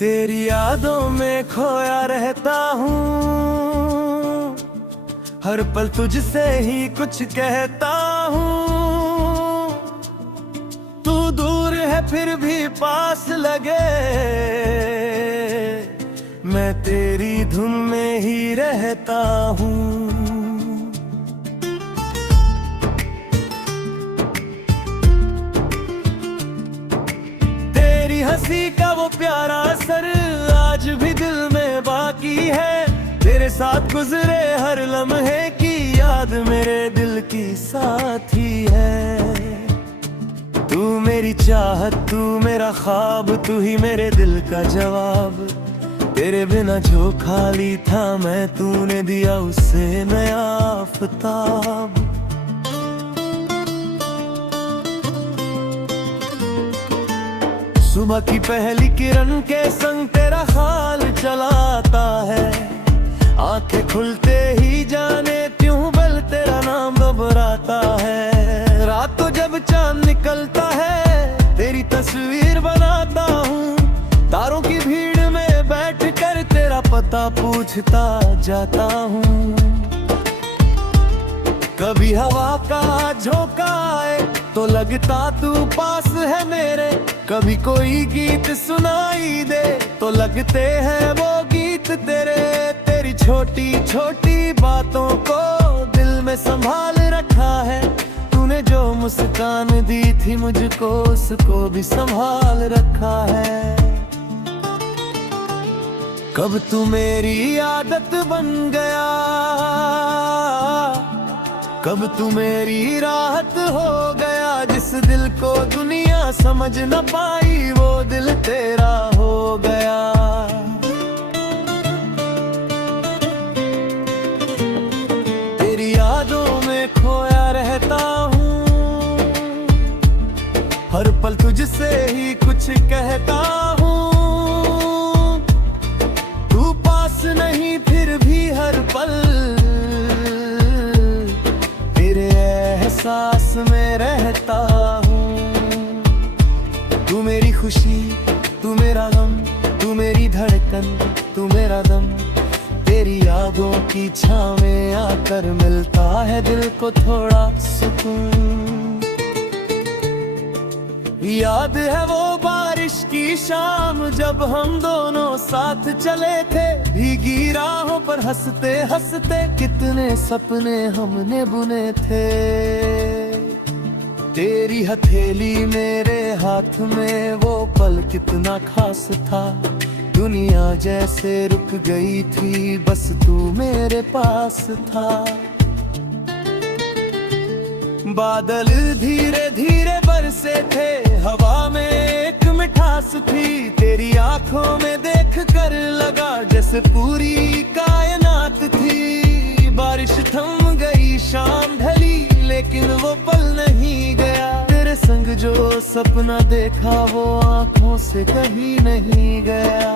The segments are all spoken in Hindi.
तेरी यादों में खोया रहता हूँ, हर पल तुझसे ही कुछ कहता हूँ। तू दूर है फिर भी पास लगे, मैं तेरी धुन में ही रहता हूँ। तेरी हंसी का वो प्यारा असर आज भी दिल में बाकी है। तेरे साथ गुजरे हर लम्हे की याद मेरे दिल की साथी है। तू मेरी चाहत, तू मेरा ख्वाब, तू ही मेरे दिल का जवाब। तेरे बिना जो खाली था मैं, तूने दिया उससे नया आफताब। सुबह की पहली किरण के संग तेरा हाल चलाता है। आंखें खुलते ही जाने ट्यूबवेल तेरा नाम घबराता है। रात को जब चांद निकलता है तेरी तस्वीर बनाता हूँ। तारों की भीड़ में बैठकर तेरा पता पूछता जाता हूँ। कभी हवा का झोंका आए तो लगता तू पास है मेरे। कभी कोई गीत सुनाई दे तो लगते हैं वो गीत तेरे। तेरी छोटी छोटी बातों को दिल में संभाल रखा है। तूने जो मुस्कान दी थी मुझको, उसको भी संभाल रखा है। कब तू मेरी आदत बन गया, कब तू मेरी राहत हो गया। जिस दिल को दुनिया समझ न पाई वो दिल तेरा हो गया। तेरी यादों में खोया रहता हूँ, हर पल तुझसे ही कुछ कहता हूँ। तू पास नहीं फिर भी हर पल सांस में रहता हूँ। तू मेरी खुशी, तू मेरा गम, तू मेरी धड़कन, तू मेरा दम। तेरी यादों की छाँव में आकर मिलता है दिल को थोड़ा सुकून। याद है वो बारिश की शाम जब हम दोनों साथ चले थे। भीगी राहों पर हंसते हंसते कितने सपने हमने बुने थे। तेरी हथेली मेरे हाथ में वो पल कितना खास था। दुनिया जैसे रुक गई थी, बस तू मेरे पास था। बादल धीरे धीरे बरसे थे, हवा में एक मिठास थी। तेरी आंखों में देख कर लगा जैसे पूरी कायनात थी। बारिश थम गई, शाम ढली, लेकिन वो पल नहीं गया। तेरे संग जो सपना देखा वो आंखों से कहीं नहीं गया।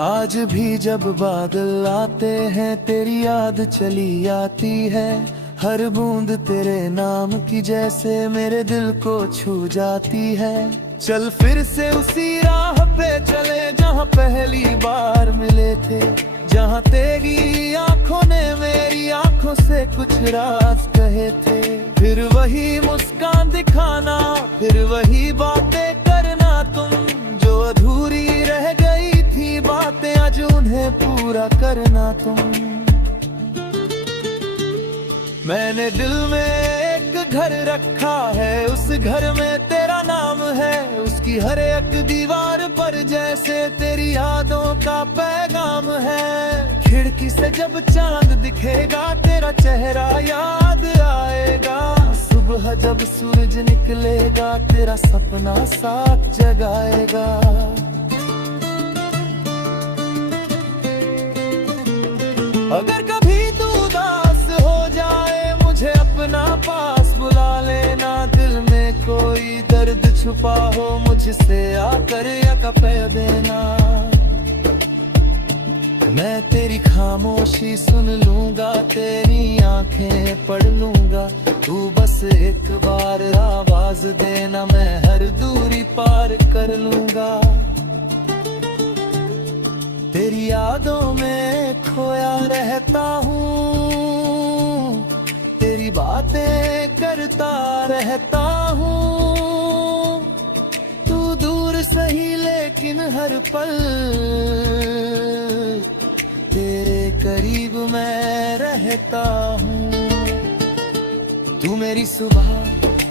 आज भी जब बादल आते हैं तेरी याद चली आती है। हर बूंद तेरे नाम की जैसे मेरे दिल को छू जाती है। चल फिर से उसी राह पे चले जहाँ पहली बार मिले थे। जहाँ तेरी आंखों ने मेरी आंखों से कुछ राज कहे थे। फिर वही मुस्कान दिखाना, फिर वही बातें करना तुम। जो अधूरी रह गई थी बातें आज उन्हें पूरा करना तुम। मैंने दिल में एक घर रखा है, उस घर में तेरा नाम है। उसकी हर एक दीवार पर जैसे तेरी यादों का पैगाम है। खिड़की से जब चांद दिखेगा तेरा चेहरा याद आएगा। सुबह जब सूरज निकलेगा तेरा सपना साथ जगाएगा। अगर कभी तू उदास हो जाए मुझे अपना पास बुला लेना। दिल में कोई दर्द छुपा हो मुझसे आकर या कह देना। मैं तेरी खामोशी सुन लूंगा, तेरी आंखें पढ़ लूंगा। तू बस एक बार आवाज देना, मैं हर दूरी पार कर लूंगा। तेरी यादों में खोया रहता हूँ, तेरी बातें करता रहता हूँ। तू दूर सही लेकिन हर पल तेरे करीब मैं रहता हूँ। तू मेरी सुबह,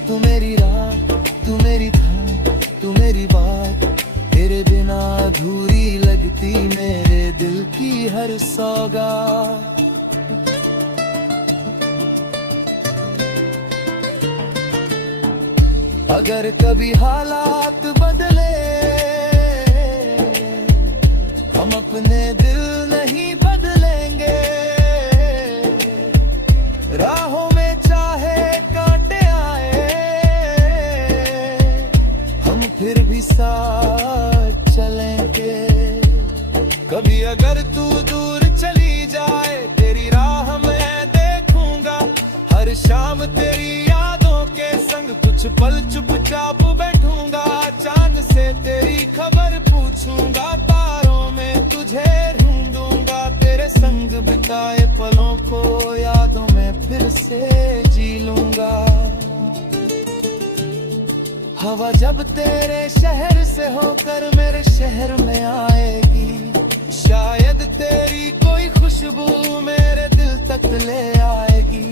तू मेरी रात, तू मेरी धन, तू मेरी बात। तेरे बिना अधूरी लगती मेरे दिल की हर सौगात। अगर कभी हालात बदले, हम अपने दिल नहीं बदलेंगे। राहों में चाहे कांटे आए, हम फिर भी साथ चलेंगे। कभी अगर तू दूर चली जाए, तेरी राह मैं देखूंगा। हर शाम तेरी यादों के संग कुछ पल चुपचाप बैठूंगा। चांद से तेरी खबर पूछूंगा, तारों में तुझे ढूंढूंगा। तेरे संग बिताए पलों को यादों में फिर से जी लूंगा। हवा जब तेरे शहर से होकर मेरे शहर में आएगी, शायद तेरी कोई खुशबू मेरे दिल तक ले आएगी।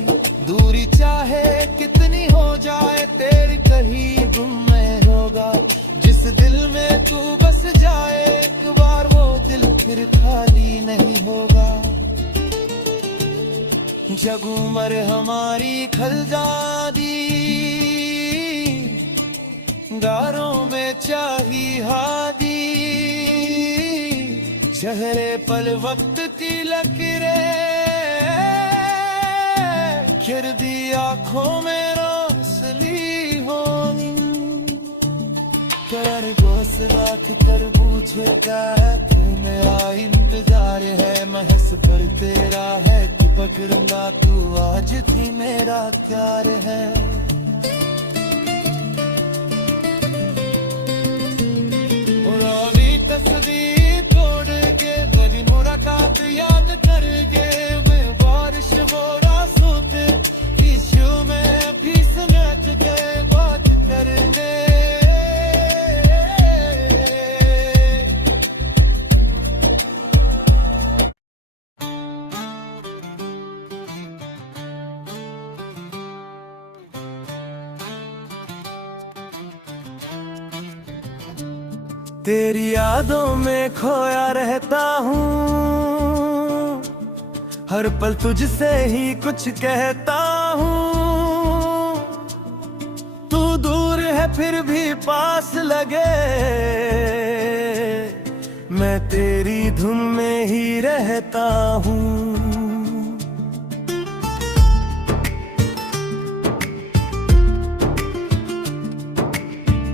दूरी चाहे कितनी हो जाए, तेरी करीब मैं होगा। जिस दिल में तू बस जाए, एक बार वो दिल फिर खाली नहीं होगा। जब उम्र हमारी खल जाती, गारों में चाही हादी। चेहरे पल वक्त की लकीरें, खिरदी आँखों में रोशनी होनी। कर गोस रात कर पूछे क्या है, तू मेरा इंतजार है। महस पर तेरा है कि पकड़ूंगा, तू आज भी मेरा प्यार है। पुरानी तस्वीर तोड़ के, बड़ी मुलाकात याद करके, मैं बारिश वो रास्तों पे इश्यू में भी समेट के बात कर ले। तेरी यादों में खोया रहता हूँ, हर पल तुझसे ही कुछ कहता हूँ। तू दूर है फिर भी पास लगे, मैं तेरी धुन में ही रहता हूँ।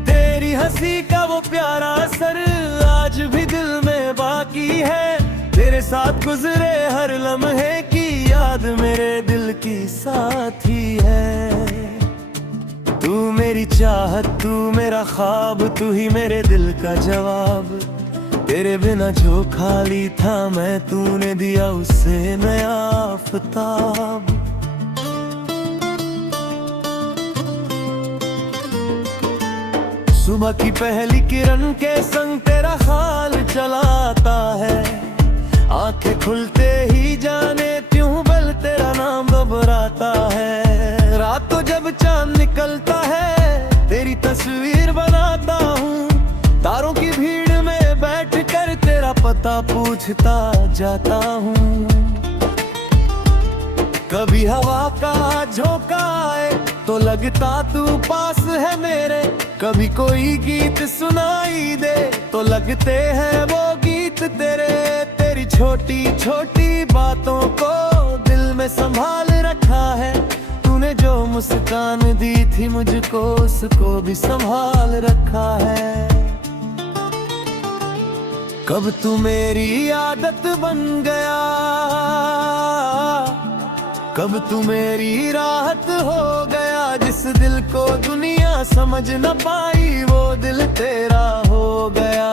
तेरी हंसी का वो प्यारा असर आज भी दिल में बाकी है। तेरे साथ गुजरे हर लम्हे की याद मेरे दिल की साथी है। तू मेरी चाहत, तू मेरा ख्वाब, तू ही मेरे दिल का जवाब। तेरे बिना जो खाली था मैं, तूने दिया उससे नया आफताब। सुबह की पहली किरण के संग तेरा ख्याल चलाता है। आंखें खुलते ही जाने क्यों बल तेरा नाम घबराता है। रात को जब चांद निकलता है, तेरी तस्वीर बनाता हूँ। तारों की भीड़ में बैठकर तेरा पता पूछता जाता हूँ। कभी हवा का झोंका आए तो लगता तू पास है मेरे। कभी कोई गीत सुनाई दे तो लगते हैं वो गीत तेरे। तेरी छोटी छोटी बातों को दिल में संभाल रखा है। तूने जो मुस्कान दी थी मुझको, उसको भी संभाल रखा है। कब तू मेरी आदत बन गया, कब तू मेरी राहत हो गया। जिस दिल को दुनिया समझ न पाई वो दिल तेरा हो गया।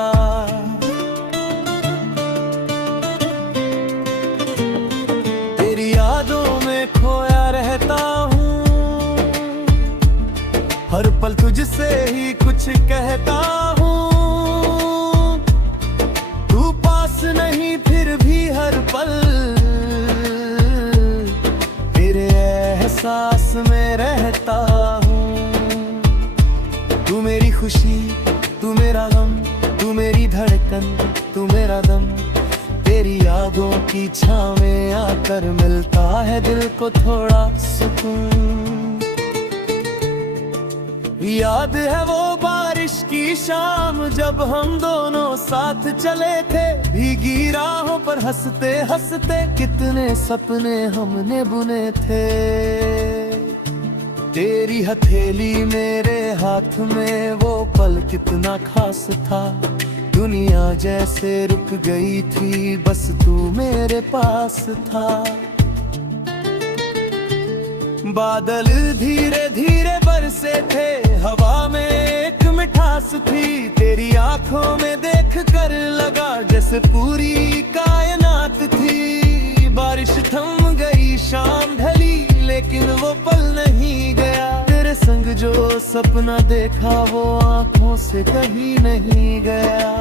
तेरी यादों में खोया रहता हूँ, हर पल तुझसे ही कुछ कहता हूँ। तू पास नहीं फिर भी हर पल तेरे एहसास में रहता हूँ। तू मेरी खुशी, तू मेरा गम, तू मेरी धड़कन, तू मेरा दम। तेरी यादों की छाँव आकर मिलता है दिल को थोड़ा सुकून। याद है वो बारिश की शाम जब हम दोनों साथ चले थे, भीगी राहों पर हंसते हंसते कितने सपने हमने बुने थे। तेरी हथेली मेरे हाथ में वो पल कितना खास था। दुनिया जैसे रुक गई थी, बस तू मेरे पास था। बादल धीरे धीरे बरसे थे, हवा में एक मिठास थी। तेरी आंखों में देख कर लगा जैसे पूरी कायनात थी। बारिश थम गई, शाम ढली, लेकिन वो पल नहीं गया। तेरे संग जो सपना देखा वो आंखों से कहीं नहीं गया।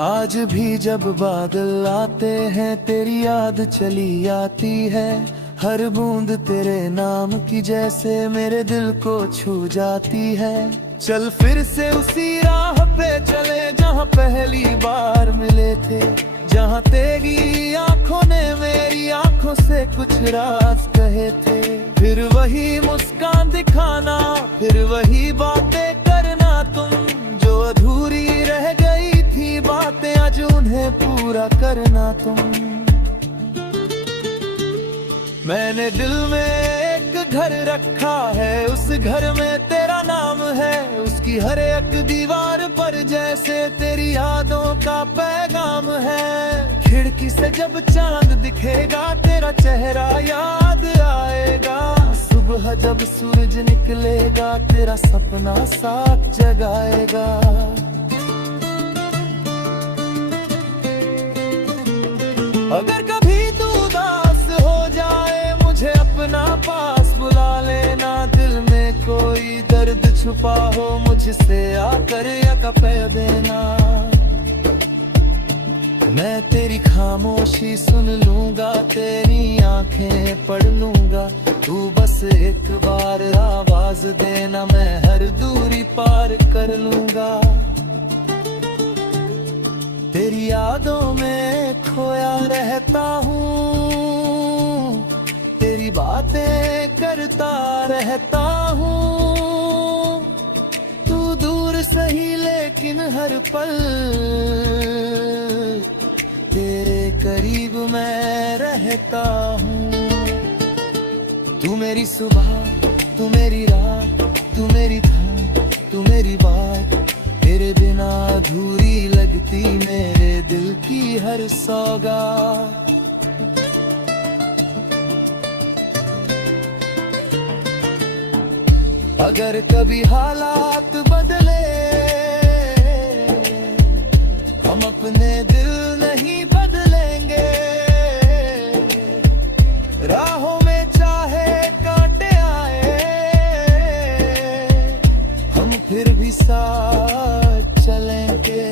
आज भी जब बादल आते हैं तेरी याद चली आती है। हर बूंद तेरे नाम की जैसे मेरे दिल को छू जाती है। चल फिर से उसी राह पे चले जहाँ पहली बार मिले थे। जहाँ तेरी आंखों ने मेरी आंखों से कुछ राज कहे थे। फिर वही मुस्कान दिखाना, फिर वही बातें करना तुम, जो अधूरी रह गई थी बातें आज उन्हें पूरा करना तुम। मैंने दिल में एक घर रखा है, उस घर में तेरा नाम है। उसकी हर एक दीवार पर जैसे तेरी यादों का पैगाम है। खिड़की से जब चांद दिखेगा तेरा चेहरा याद आएगा। सुबह जब सूरज निकलेगा तेरा सपना साथ जगाएगा। अगर कभी तू उदास हो जाए मुझे अपना पास बुला लेना। दिल में कोई दर्द छुपा हो मुझसे आकर या कह देना। मैं तेरी खामोशी सुन लूंगा, तेरी आंखें पढ़ लूंगा। तू बस एक बार आवाज देना, मैं हर दूरी पार कर लूंगा। तेरी यादों में खोया रहता हूँ, तेरी बातें करता रहता हूँ। तू दूर सही लेकिन हर पल तेरे करीब मैं रहता हूँ। तू मेरी सुबह, तू मेरी रात, तू मेरी धन, तू मेरी बात। तेरे बिना अधूरी लगती मेरे दिल की हर सौगात। अगर कभी हालात बदले हम अपने दिल नहीं बदलेंगे। राहों में चाहे कांटे आए हम फिर भी साथ चलेंगे।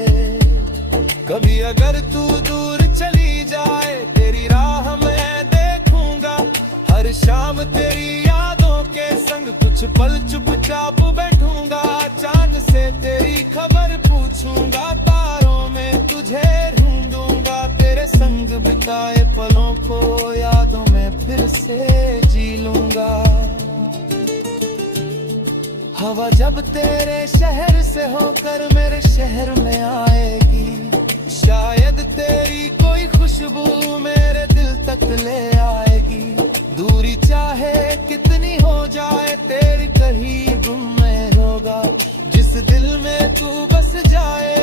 कभी अगर तू दूर चली जाए तेरी राह मैं देखूंगा। हर शाम तेरी यादों के संग कुछ पल चुपचाप बैठूंगा। चांद से तेरी खबर पूछूंगा, तारों में तुझे ढूंढूंगा। तेरे संग बिताए पलों को यादों में फिर से जी लूंगा। हवा जब तेरे शहर से होकर मेरे शहर में आएगी, शायद तेरी कोई खुशबू मेरे दिल तक ले आएगी। दूरी चाहे कितनी हो जाए तेरी कहीं गुम में होगा। जिस दिल में तू बस जाए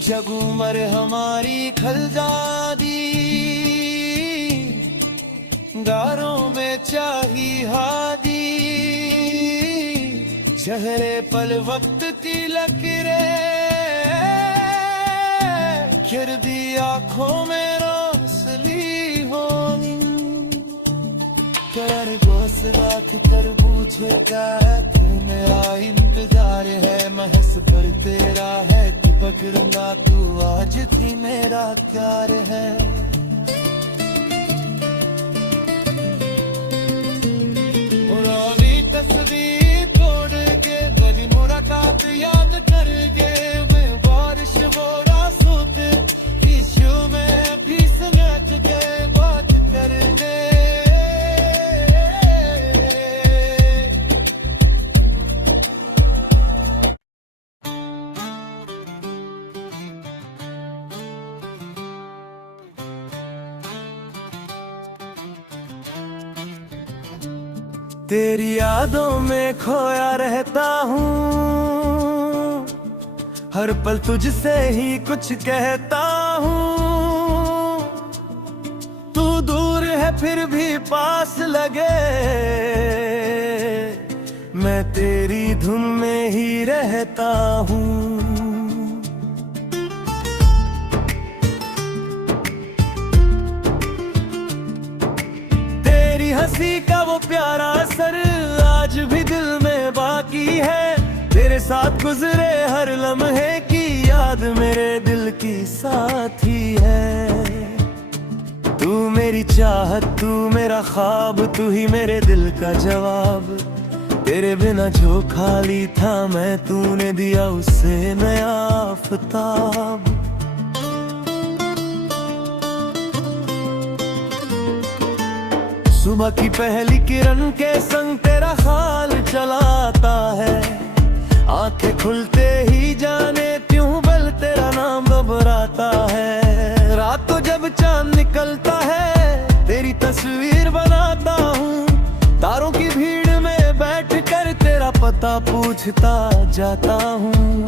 जब उम्र हमारी खल जादी, गारों में चाही हादी, चेहरे पल वक्त की लकीरें, खिरदी आँखों में रोशनी होनी, कर गोस राख कर पूछे क्या है मेरा इंतजार है, महस पर तेरा है कि पकड़ूंगा तू आज थी मेरा प्यार है। पुरानी तस्वीर तोड़ के गली मुलाकात याद करके, मैं बारिश वो रासूत इश्यू में भी समेट के बात करने, तेरी यादों में खोया रहता हूँ, हर पल तुझसे ही कुछ कहता हूँ, तू दूर है फिर भी पास लगे, मैं तेरी धुन में ही रहता हूँ। हंसी का वो प्यारा असर आज भी दिल में बाकी है, तेरे साथ गुजरे हर लम्हे की याद मेरे दिल की साथी है। तू मेरी चाहत, तू मेरा ख्वाब, तू ही मेरे दिल का जवाब, तेरे बिना जो खाली था मैं, तूने दिया उससे नया आफताब। सुबह की पहली किरण के संग तेरा ख्याल चलाता है, आंखें खुलते ही जाने क्यों बल तेरा नाम घबराता है। रात को जब चांद निकलता है तेरी तस्वीर बनाता हूँ, तारों की भीड़ में बैठकर तेरा पता पूछता जाता हूँ।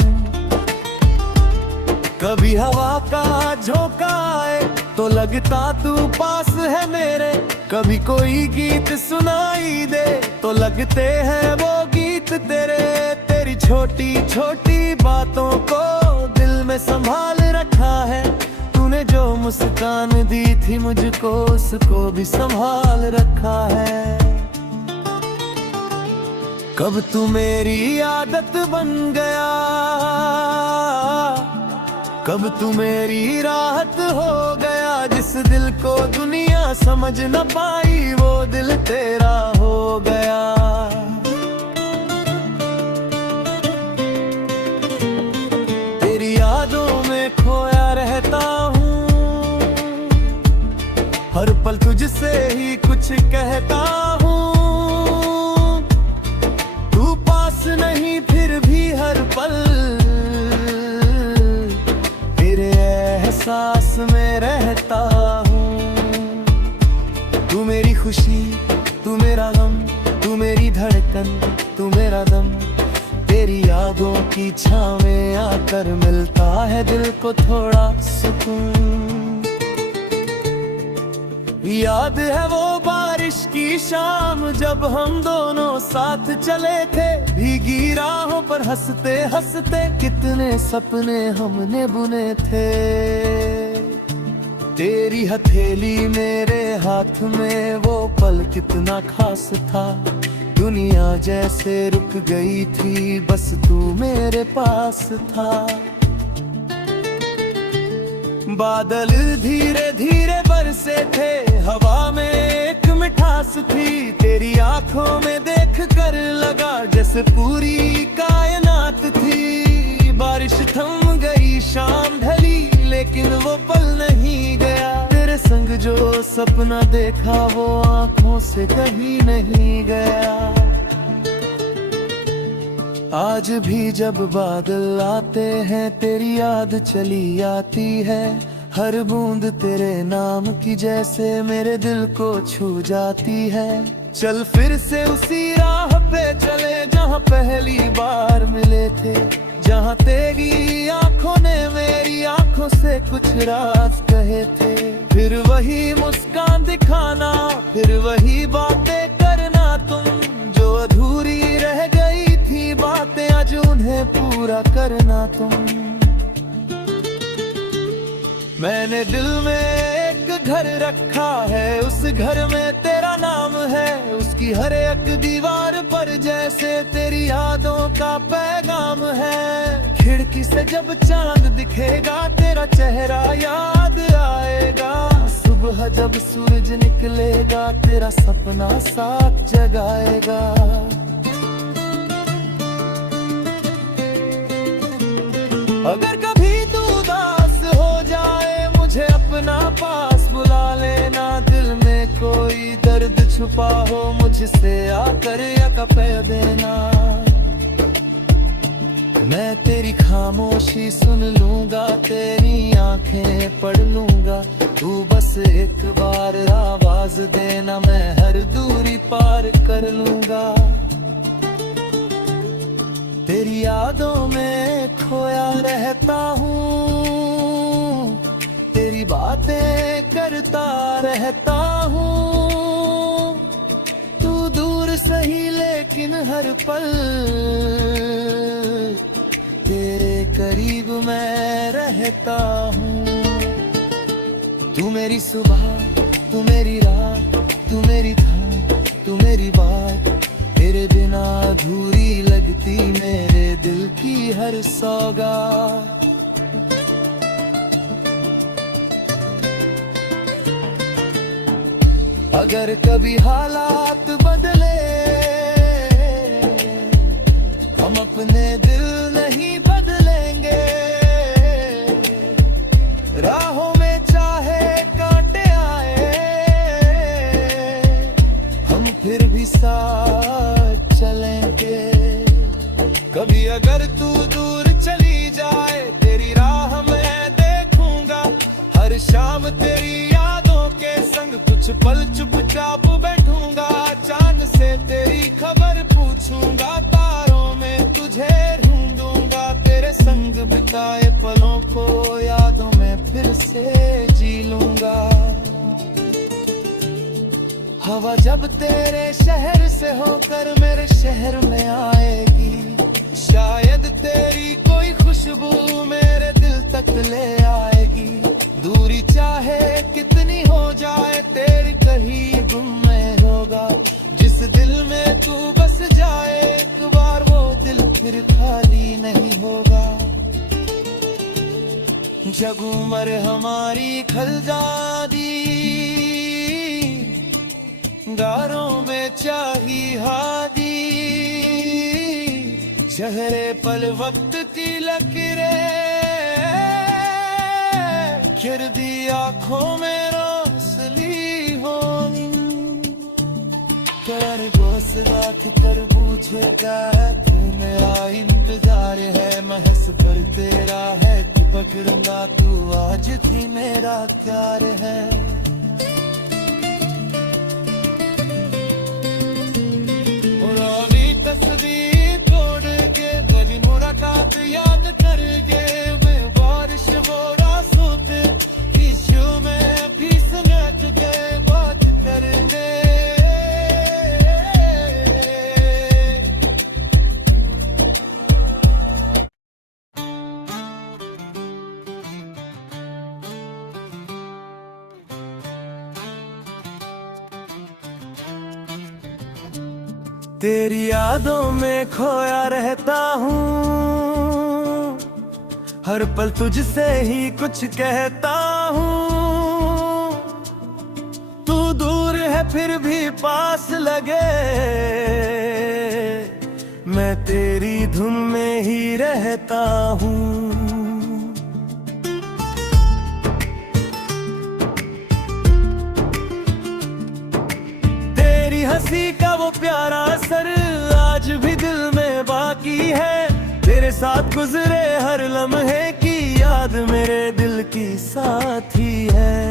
कभी हवा का झोंका आए तो लगता तू पास है मेरे, कभी कोई गीत सुनाई दे तो लगते हैं वो गीत तेरे। तेरी छोटी छोटी बातों को दिल में संभाल रखा है, तूने जो मुस्कान दी थी मुझको उसको भी संभाल रखा है। कब तू मेरी आदत बन गया, कब तू मेरी राहत हो गया, जिस दिल को दुनिया समझ न पाई वो दिल तेरा हो गया। तेरी यादों में खोया रहता हूँ, हर पल तुझसे ही कुछ कहता हूँ, तू पास नहीं फिर भी हर पल सांस में रहता हूँ। तू मेरी खुशी, तू मेरा गम, तू मेरी धड़कन, तू मेरा दम, तेरी यादों की छाँव आकर मिलता है दिल को थोड़ा सुकून। याद है वो बारिश की शाम जब हम दोनों साथ चले थे, भीगी राहों पर हंसते हंसते कितने सपने हमने बुने थे। तेरी हथेली मेरे हाथ में वो पल कितना खास था, दुनिया जैसे रुक गई थी बस तू मेरे पास था। बादल धीरे धीरे बरसे थे, हवा में एक मिठास थी, तेरी आंखों में देख कर लगा जैसे पूरी कायनात थी। बारिश थम गई, शाम ढली, लेकिन वो पल नहीं गया, तेरे संग जो सपना देखा वो आंखों से कहीं नहीं गया। आज भी जब बादल आते हैं तेरी याद चली आती है, हर बूंद तेरे नाम की जैसे मेरे दिल को छू जाती है। चल फिर से उसी राह पे चले जहाँ पहली बार मिले थे, जहाँ तेरी आंखों ने मेरी राज कहे थे। फिर वही मुस्कान दिखाना, फिर वही बातें करना तुम, जो अधूरी रह गई थी बातें आज उन्हें पूरा करना तुम। मैंने दिल में एक घर रखा है, उस घर में तेरा नाम है, उसकी हर एक दीवार पर जैसे तेरी यादों का पैगाम है। खिड़की से जब चांद दिखेगा तेरा चेहरा याद आएगा, सुबह जब सूरज निकलेगा तेरा सपना साथ जगाएगा। अगर कभी तू उदास हो जाए मुझे अपना पास बुला लेना, दिल में कोई दर्द छुपा हो मुझसे आकर या कह देना। मैं तेरी खामोशी सुन लूंगा, तेरी आंखें पढ़ लूंगा, तू बस एक बार आवाज देना, मैं हर दूरी पार कर लूंगा। तेरी यादों में खोया रहता हूँ, तेरी बातें करता रहता हूँ। तू दूर सही लेकिन हर पल तेरे करीब मैं रहता हूँ। तू मेरी सुबह, तू मेरी रात, तू मेरी धन, तू मेरी बात, तेरे बिना अधूरी लगती मेरे दिल की हर सौगात। अगर कभी हालात बदले हम अपने दिल नहीं बदलेंगे, राहों में चाहे कांटे आए हम फिर भी साथ चलेंगे। कभी अगर तू दूर चली जाए तेरी राह मैं देखूंगा, हर शाम तेरी यादों के संग कुछ पल चुपचाप बैठूंगा। चांद से तेरी खबर पूछूंगा, तारों में तुझे ढूंढूंगा, तेरे संग बिताए पलों को यादों में फिर से जी लूंगा। हवा जब तेरे शहर से होकर मेरे शहर में आएगी, शायद तेरी कोई खुशबू मेरे दिल तक ले आएगी। दूरी चाहे कितनी हो जाए तेरी कहीं गुम में होगा, जिस दिल में तू बस जाए एक बार वो दिल फिर खाली नहीं होगा। जब उम्र हमारी खल जाती गारों में चाही हादी, चेहरे पल वक्त की लकीरें खिर दी आँखों में रोशनी होनी। कर गोसदा कर पूछेगा तू मेरा इंतजार है, महस पर तेरा है कि पकड़ूंगा तू आज भी मेरा प्यार है। पुरानी तस्वीर तोड़ के गली मुलाकात याद करके मैं बारिश वो रास्तों पे इश्यू में भी समेट के बात करने। तेरी यादों में खोया रहता हूँ, हर पल तुझसे ही कुछ कहता हूँ। तू दूर है फिर भी पास लगे, मैं तेरी धुन में ही रहता हूँ। तेरी हंसी का वो प्यारा असर आज भी दिल में बाकी है, तेरे साथ गुजरे हर लम्हे की याद मेरे दिल की साथी है।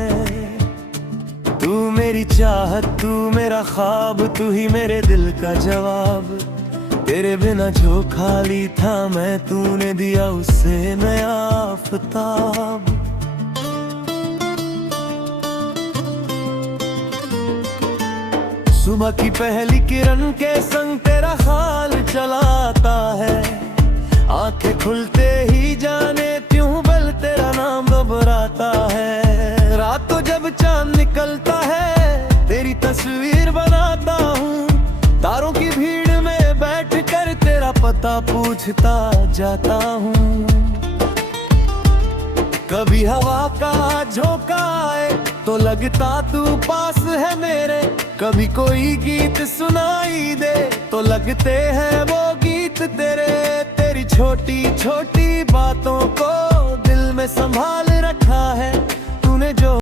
तू मेरी चाहत, तू मेरा ख्वाब, तू ही मेरे दिल का जवाब। तेरे बिना जो खाली था मैं, तूने दिया उससे नया आफताब। सुबह की पहली किरण के संग तेरा हाल चलाता है, आंखें खुलते ही जाने ट्यूबवेल तेरा नाम घबराता है। रात को जब चांद निकलता है तेरी तस्वीर बनाता हूँ, तारों की भीड़ में बैठकर तेरा पता पूछता जाता हूँ। कभी हवा का झोंका आए तो लगता तू पास है मेरे, कभी कोई गीत सुनाई दे तो लगते हैं वो गीत तेरे। तेरी छोटी छोटी बातों को दिल में संभाल रखा है तूने जो